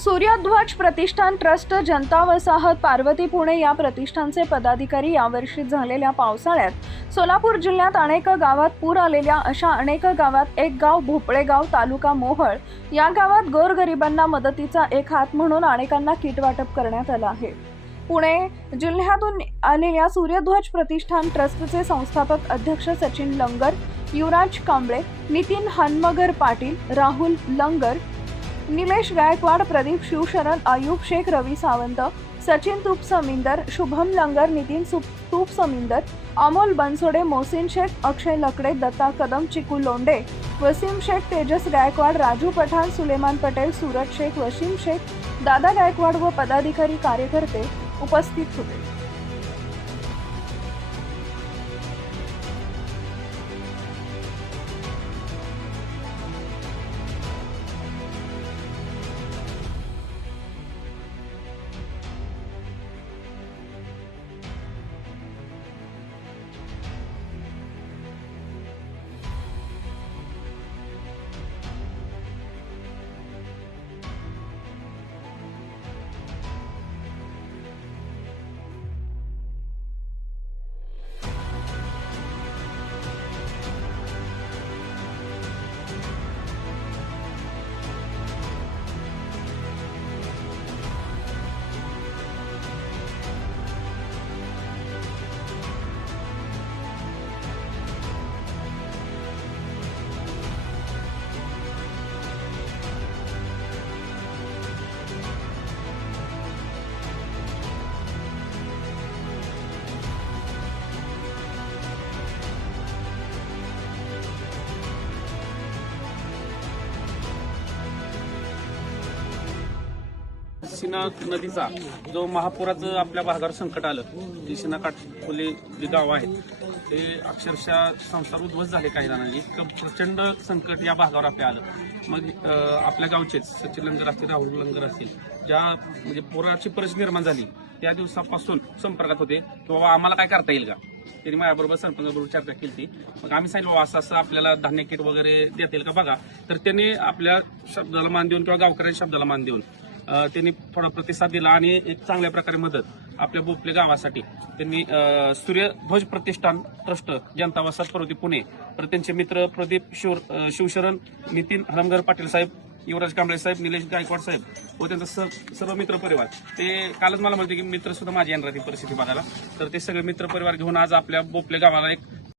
सूर्यध्वज प्रतिष्ठान trust, जनता वसाहत, पार्वती, पुणे या प्रतिष्ठानचे पदाधिकारी यावर्षी झालेल्या पावसाळ्यात सोलापूर जिल्ह्यात अनेक गावात पूर आलेल्या अशा अनेक गावात एक गाव भोपळेगाव, तालुका मोहोळ या गावात गोरगरिबांना मदतीचा एक हात म्हणून अनेकांना किट वाटप करण्यात आलं आहे। पुणे जिल्ह्यातून आलेल्या सूर्यध्वज प्रतिष्ठान ट्रस्टचे संस्थापक अध्यक्ष सचिन लंगर, युवराज कांबळे, नितीन हनमगर पाटील, राहुल लंगर, निलेश गायकवाड, प्रदीप शिवशरण, आयुब शेख, रवी सावंत, सचिन तुपसमिंदर, शुभम लंगर, नितीन तुपसमिंदर, अमोल बनसोडे, मोहसिन शेख, अक्षय लकडे, दत्ता कदम, चिकू लोंडे, वसीम शेख, तेजस गायकवाड, राजू पठाण, सुलेमान पटेल, सूरज शेख, वसीम शेख, दादा गायकवाड व पदाधिकारी कार्यकर्ते उपस्थित होते। शिना नदीचा जो महापुराचं आपल्या भागावर संकट आलं, जी शिना काठखोले जी गावं आहेत ते अक्षरशः संसार उद्ध्वस्त झाले काही जणांनी। इतकं प्रचंड संकट या भागावर आपल्या आलं। मग आपल्या गावचेच सचिन लंगर असतील, राहुल लंगर असतील, ज्या म्हणजे पुराची परिस्थिती निर्माण झाली त्या दिवसापासून संपर्कात होते की बाबा आम्हाला काय करता येईल का। त्यांनी माझ्याबरोबर सरपंचाबरोबर चर्चा केली। मग आम्ही सांगितलं बाबा असं आपल्याला धान्य किट वगैरे देता येईल का बघा। तर त्यांनी आपल्या शब्दाला मान देऊन किंवा गावकऱ्यांच्या शब्दाला मान देऊन त्यांनी थोडा प्रतिसाद दिला आणि एक चांगल्या प्रकारे मदत आपल्या बोपले गावासाठी त्यांनी सूर्यध्वज प्रतिष्ठान ट्रस्ट, जनता वसाहत, पार्वती, पुणे, तर त्यांचे मित्र प्रदीप शिवशरण, नितीन हनमगर पाटील साहेब, युवराज कांबळे साहेब, निलेश गायकवाड साहेब व त्यांचा सर्व मित्र परिवार, ते कालच मला म्हणते की मित्र सुद्धा माझे येणार ती परिस्थिती बघायला। तर ते सगळे मित्र परिवार घेऊन आज आपल्या बोपले गावाला एक